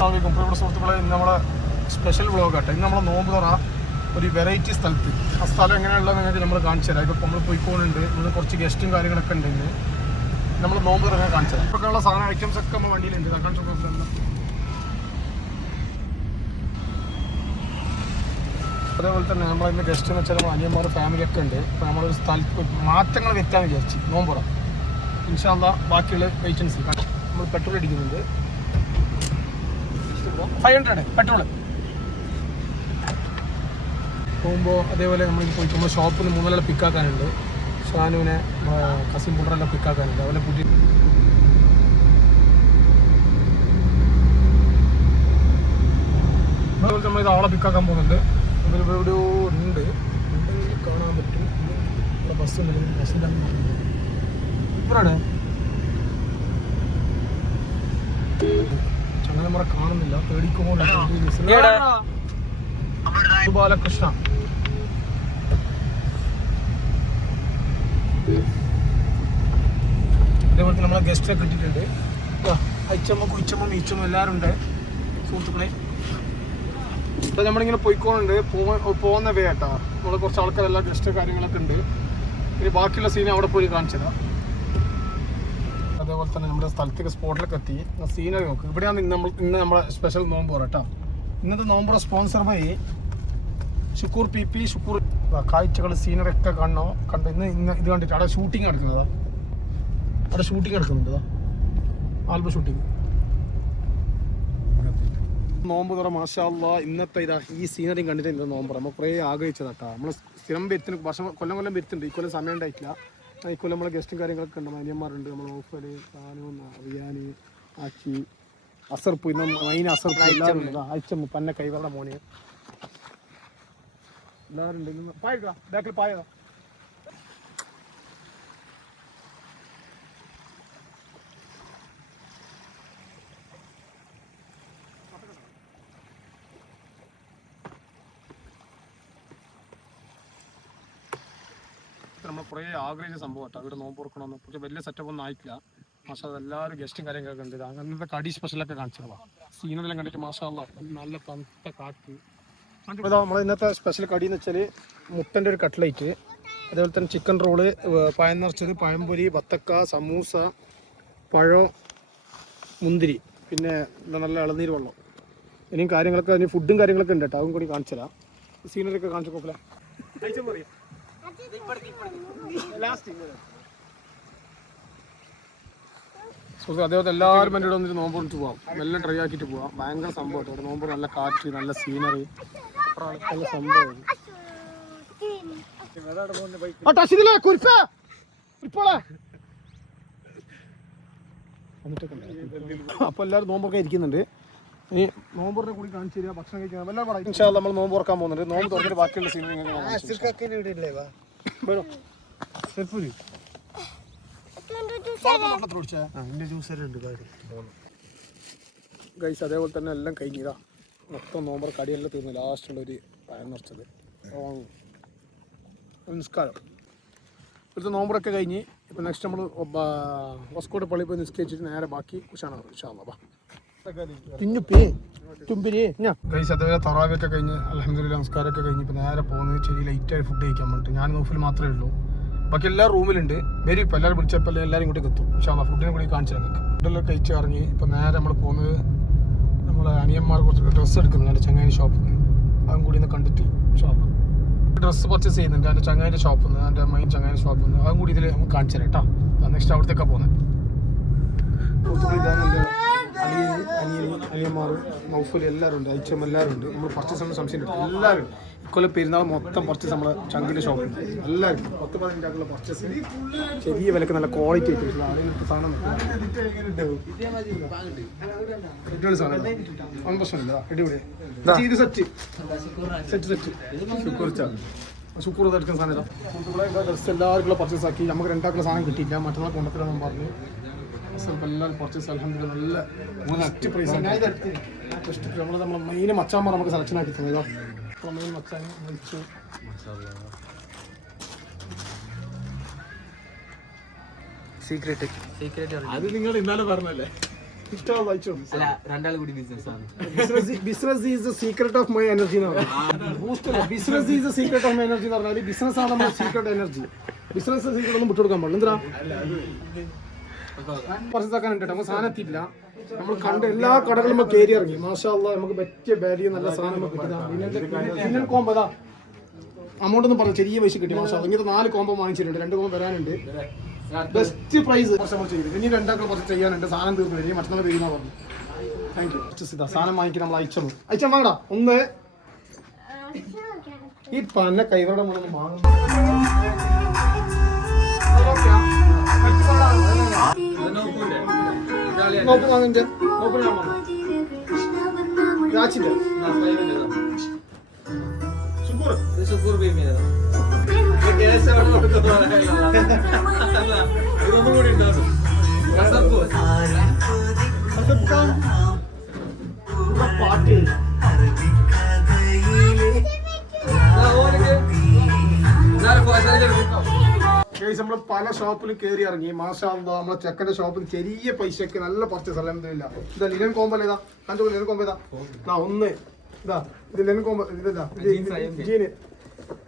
അസ്സലാമു അലൈക്കും സുഹൃത്തുക്കളെ, ഇന്ന് നമ്മളെ സ്പെഷ്യൽ വ്ളോഗ് ആട്ടെ. ഇന്ന് നമ്മളെ നോമ്പ് തുറ ഒരു വെറൈറ്റി സ്ഥലത്ത്. ആ സ്ഥലം എങ്ങനെയുള്ളത് നിങ്ങൾക്ക് നമ്മൾ കാണിച്ചു തരാം. ഇപ്പോൾ നമ്മൾ പോയിക്കോളുണ്ട്, ഇന്ന് കുറച്ച് ഗസ്റ്റും കാര്യങ്ങളൊക്കെ ഉണ്ട്. ഇന്ന് നമ്മൾ നോമ്പ് തുറക്കാൻ കാണിച്ചു തരാം. ഇപ്പോഴുള്ള സാധനം ഐറ്റംസ് ഒക്കെ നമ്മൾ വണ്ടിയിലുണ്ട്. അതേപോലെ തന്നെ നമ്മളിന്ന് ഗസ്റ്റ് എന്ന് വെച്ചാൽ നമ്മൾ അനിയന്മാർ ഫാമിലിയൊക്കെ ഉണ്ട്. ഇപ്പോൾ നമ്മളൊരു സ്ഥലത്ത് മാറ്റങ്ങൾ വരുത്താൻ വിചാരിച്ചു നോമ്പ് തുറ. ഇൻഷാ അല്ലാഹ് ബാക്കിയുള്ള ഐറ്റംസ് നമ്മൾ പെട്രോൾ അടിക്കുന്നുണ്ട്. 500 പെട്രോൾ പോകുമ്പോൾ. അതേപോലെ നമ്മൾ പോയിട്ട് നമ്മൾ ഷോപ്പിൽ 3 പിക്കാക്കാനുണ്ട്. ഷാനുവിനെ കസിൻ പുട്ടറെല്ലാം പിക്കാക്കാനുണ്ട്. അതുപോലെ പുതിയ അതുപോലെ നമ്മളിത് ആളെ പിക്കാക്കാൻ പോകുന്നുണ്ട്. ഇവിടെ ഒരു ഉണ്ട് കാണാൻ പറ്റും. ഇവിടെ ബസ് ബസ്സിൻ്റെ ഇപ്പോഴാണ് ചങ്ങനമറ കാണുന്നില്ല. പേടിക്കുമ്പോൾ ബാലകൃഷ്ണ അതേപോലെ നമ്മളെ ഗസ്റ്റൊക്കെ കിട്ടിയിട്ടുണ്ട്. അയച്ചമ്മ കുയിച്ചമ്മ മീച്ചമ്മ എല്ലാവരും ഉണ്ട് സുഹൃത്തുക്കളെ. അപ്പോൾ നമ്മളിങ്ങനെ പോയിക്കോളുണ്ട്. പോകുന്ന വേ കേട്ടോ. നമ്മൾ കുറച്ച് ആൾക്കാരെല്ലാം ഗസ്റ്റ് കാര്യങ്ങളൊക്കെ ഉണ്ട്. ഇനി ബാക്കിയുള്ള സീൻ അവിടെ പോയി കാണിച്ചതാണ്. അതേപോലെ തന്നെ നമ്മുടെ സ്ഥലത്തേക്ക് സ്പോട്ടിലൊക്കെ എത്തി. സീനറി നോക്ക്. ഇവിടെയാണ് ഇന്ന് നമ്മുടെ സ്പെഷ്യൽ നോമ്പ് തുറ കേട്ടോ. ഇന്നത്തെ നോമ്പ് sponsor by Shukoor PP Shukoor. കാഴ്ചകൾ സീനറി ഒക്കെ കണ്ടു. ഇന്ന് ഇത് കണ്ടിട്ട് അവിടെ ഷൂട്ടിങ് നടക്കുന്നതാ. അവിടെ ഷൂട്ടിങ് നടക്കുന്നുണ്ട്. Album shooting. നോമ്പ് തുറ മാഷാ അല്ലാഹ്. ഇന്നത്തെ ഈ സീനറിയും കണ്ടിട്ട് ഇന്ന് നോമ്പ് നമ്മൾ കുറേ ആഗ്രഹിച്ചതാട്ടോ. നമ്മൾ സ്ഥിരം വരുത്തിന് കൊല്ലം വരുത്തുന്നുണ്ട്. ഈ കൊല്ലം സമയം ഉണ്ടായിട്ടില്ല. ഈ കൊല്ലം നമ്മളെ ഗസ്റ്റും കാര്യങ്ങളൊക്കെ ഉണ്ട്. അനിയന്മാരുണ്ട്. നമ്മൾ ഓഫല് സാനു അറിയാന് ആക്കി അസർപ്പ്. ഇന്ന് മൈന അസർപ്പ് എല്ലാവരും ഉണ്ട്. അയച്ചമ്മ പന്ന കൈവരുടെ മോനെ എല്ലാവരും ഉണ്ട്. പായതാ ബാക്കിൽ പായതാ. നമ്മൾ കുറേ ആഗ്രഹിച്ച സംഭവം കേട്ടോ. ഇവിടെ നോമ്പ് തുറക്കണമെന്ന്. പക്ഷേ വലിയ സെറ്റപ്പ് ഒന്നും ആയിട്ടില്ല. മാഷാ എല്ലാവരും ഗസ്റ്റും കാര്യങ്ങളൊക്കെ ഉണ്ട്. അങ്ങനത്തെ കടി സ്പെഷ്യലൊക്കെ കാണിച്ചതാ. സീനറിയെല്ലാം കണ്ടിട്ട് മാഷാ അല്ലാഹ് നല്ല തണുത്ത കാറ്റ്. നമ്മൾ ഇന്നത്തെ സ്പെഷ്യൽ കടി എന്ന് വെച്ചാൽ മുട്ടൻ്റെ ഒരു കട്ട്ലൈറ്റ്, അതേപോലെ തന്നെ ചിക്കൻ റോള്, പഴം നിറച്ചത്, പഴംപൊരി, ബത്തക്ക, സമൂസ, പഴം, മുന്തിരി, പിന്നെ നല്ല ഇളനീര് വെള്ളം. ഇനിയും കാര്യങ്ങളൊക്കെ അതിന് ഫുഡും കാര്യങ്ങളൊക്കെ ഉണ്ട് കേട്ടോ. അതും കൂടി കാണിച്ചു തരാം. സീനറിയൊക്കെ കാണിച്ചു നോക്കില്ല. അതേപോലെ എല്ലാവരും എൻ്റെ ഇവിടെ വന്നിട്ട് നോമ്പ് വന്നിട്ട് പോവാം. എല്ലാം ട്രൈ ആക്കിയിട്ട് പോവാം. ഭയങ്കര സംഭവം കേട്ടോ. നോമ്പ് നല്ല കാറ്റ്, നല്ല സീനറി, നല്ല സംഭവം. അപ്പൊ എല്ലാവരും നോമ്പൊക്കെ ഇരിക്കുന്നുണ്ട്. ഈ നോമ്പറിനെ കൂടി കാണിച്ചു തരിക. ഭക്ഷണം കഴിക്കാൻ എല്ലാം നമ്മൾ നോമ്പ് തുറക്കാൻ പോകുന്നുണ്ട്. നോമ്പ് തുറന്നിട്ട് ബാക്കിയുള്ള സീനറി ഗൈസ്. അതേപോലെ തന്നെ എല്ലാം കഴിഞ്ഞതാ. മൊത്തം നോമ്പർ കടിയെല്ലാം തീർന്നു. ലാസ്റ്റുള്ളൊരു പഴം നിറച്ചത്. നിസ്കാരം ഇവിടുത്തെ നോമ്പറൊക്കെ കഴിഞ്ഞ് ഇപ്പം നെക്സ്റ്റ് നമ്മൾ ഹോസ്കോട്ട് പള്ളിയിൽ പോയി നിസ്കരിച്ചിട്ട് നേരെ ബാക്കി ഉഷാണ്. ഗൈസ് അതേപോലെ തറാവിയൊക്കെ കഴിഞ്ഞ് അൽഹംദുലില്ലാ നമസ്കാരമൊക്കെ കഴിഞ്ഞ് ഇപ്പം നേരെ പോകുന്നത് ചെറിയ ലൈറ്റായി ഫുഡ് കഴിക്കാൻ വേണ്ടിയിട്ട്. ഞാൻ നോഫിൽ മാത്രമേ ഉള്ളൂ. ബാക്കി എല്ലാ റൂമിലുണ്ട്. വരും ഇപ്പം എല്ലാവരും വിളിച്ചപ്പോൾ എല്ലാവരും കൂടി എത്തും. പക്ഷേ ഫുഡിനെ കൂടി കാണിച്ചു നിങ്ങൾക്ക്. ഫുഡെല്ലാം കഴിച്ച് ഇറങ്ങി ഇപ്പം നേരെ നമ്മൾ പോകുന്നത് നമ്മളെ അനിയന്മാർ കുറച്ച് ഡ്രസ്സ് എടുക്കുന്നുണ്ട് ചങ്ങായി ഷോപ്പിൽ നിന്ന്. അതും കൂടി ഒന്ന് കണ്ടിട്ട് ഷോപ്പ് ഡ്രസ്സ് പർച്ചേസ് ചെയ്യുന്നുണ്ട്. എൻ്റെ ചങ്ങായിൻ്റെ ഷോപ്പിൽ നിന്ന്, എൻ്റെ മൈൻ ചങ്ങായിൻ്റെ ഷോപ്പിൽ നിന്ന്. അതും കൂടി ഇതിൽ നമുക്ക് കാണിച്ചു തരാം കേട്ടോ. നെക്സ്റ്റ് അവിടത്തേക്കാണ് പോകുന്നത്. അനിയന്മാർ നൗഫൽ എല്ലാവരും ഉണ്ട്. അയച്ചം എല്ലാവരും ഉണ്ട്. നമ്മൾ പർച്ചേസ് ഒന്നും സംശയമില്ല. എല്ലാവരും ഇക്കൊല്ലം പെരുന്നാൾ മൊത്തം പർച്ചേസ് നമ്മളെ ചങ്കിൻ്റെ ഷോപ്പിൽ എല്ലാവരും 10-15 പർച്ചേസ് ചെറിയ വിലക്ക് നല്ല ക്വാളിറ്റി ആയിട്ട് ആളുകൾക്ക് സാധനം അടിപൊളി സാധനം. ഒന്നും പ്രശ്നമില്ല. അടിപൊളി ഇത് സെറ്റ് ശുക്കൂർ എടുക്കുന്ന സാധനം. ഡ്രസ്സ് എല്ലാവർക്കുള്ള പർച്ചേസ് ആക്കി. നമുക്ക് 2 സാധനം കിട്ടിയില്ല. മറ്റന്നാൾ കൊണ്ടുത്തരാമെന്ന് പറഞ്ഞു. എല്ലാവരും പർച്ചേസ് അൽഹംദുലില്ലാ നല്ല നെറ്റ് പ്രൈസ് നമ്മൾ മെയിൻ മച്ചാന്മാർ നമുക്ക് സെലക്ഷൻ ആക്കി തന്നതോ. മെയിൻ മച്ചാൻ വിളിച്ചു. സീക്രട്ട് അത് നിങ്ങൾ ഇന്നാലും പറഞ്ഞല്ലേ. ഇഷ്ടമുള്ള അയച്ചോ. അല്ല രണ്ടാൾ കൂടി ബിസിനസ് ആണ്. Business is the secret of my energy എന്ന് പറഞ്ഞാൽ ബൂസ്റ്റ് അല്ല, business is the secret of my energy എന്ന് പറഞ്ഞാൽ ബിസിനസ് ആണ് നമ്മുടെ സീക്രട്ട് എനർജി. ബിസിനസ് സീക്രട്ട് ഒന്നും വിട്ടുകൊടുക്കാൻ പാടില്ല. എന്താ പറിച്ചാക്കാനുണ്ട്, നമുക്ക് സാധനം എത്തിയില്ല. നമ്മൾ കണ്ട എല്ലാ കടകളും നമുക്ക് കയറി ഇറങ്ങി. മാഷാ അല്ലാഹ്, നമുക്ക് പറ്റിയ വാല്യൂ നല്ല സാധനം നമുക്ക് കിട്ടുന്ന കോമ്പോ അതാ അമൗണ്ട് ഒന്നും പറഞ്ഞു ചെറിയ പൈസ കിട്ടി. മാഷാ അല്ലാഹ്, ഇങ്ങനത്തെ 4 കോമ്പോ വാങ്ങിച്ചിട്ടുണ്ട്, 2 കോമ്പോ വരാനുണ്ട്. ബെസ്റ്റ് പ്രൈസ് നമ്മൾ ചെയ്തു. ഇനി 2 കുറച്ച് ചെയ്യാനുണ്ട്. സാധനം തീർന്നു ഇനി മറ്റന്നാൾ തീരുന്ന പറഞ്ഞു. Thank you. സാധനം വാങ്ങിക്കാൻ നമ്മൾ അയച്ചോ വാങ്ങടാ. ഒന്ന് ഈ പന്ന കൈകളുടെ മുന്നൊന്നും വാങ്ങുന്നു. നോപ്പ് വാങ്ങിന്റെ നോപ്പ് ഞാൻ വാങ്ങാം. രാച്ചിന്റെ ശുക്കൂർ ഇതൊന്നും കൂടി ഉണ്ടാകും. പാട്ട് നമ്മള് പല ഷോപ്പിലും കയറി ഇറങ്ങി. മാഷാ അല്ലാഹ്, നമ്മളെ ചെക്കന്റെ ഷോപ്പിൽ ചെറിയ പൈസക്ക് നല്ല പർച്ചേസ്. അൽഹംദുലില്ലാ. ഇതാ ലിനൻ കോമ്പോ ഏതാ കണ്ടു. ലിനൻ കോമ്പോ ഏതാ ഒന്ന് ഇതാ. ഇത് ലിനൻ കോമ്പോ ഇതാ ജീന്.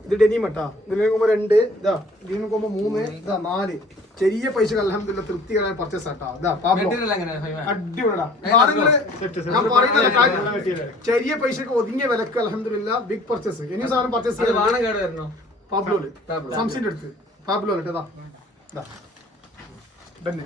ഇത് ഡെനിമട്ടാ. ഇത് ലിനൻ കോമ്പോ 2. ഇതാ ലിനൻ കോമ്പോ 3. ഇതാ 4. ചെറിയ പൈസ അൽഹംദുലില്ലാ തൃപ്തികരമായ പർച്ചേസ് ആട്ടാ. ഇതാ അടിപൊളിടാ. ഞാൻ പറയുന്നത് ചെറിയ പൈസക്ക് ഒതുങ്ങിയ വിലക്ക് അൽഹംദുലില്ലാ ബിഗ് പർച്ചേസ്. ഇനി സാധനം പർച്ചേസ് പാബ്ലോല് സംസിന്റെ അടുത്ത് പാബ്ലോല് ഇതാ തന്നെ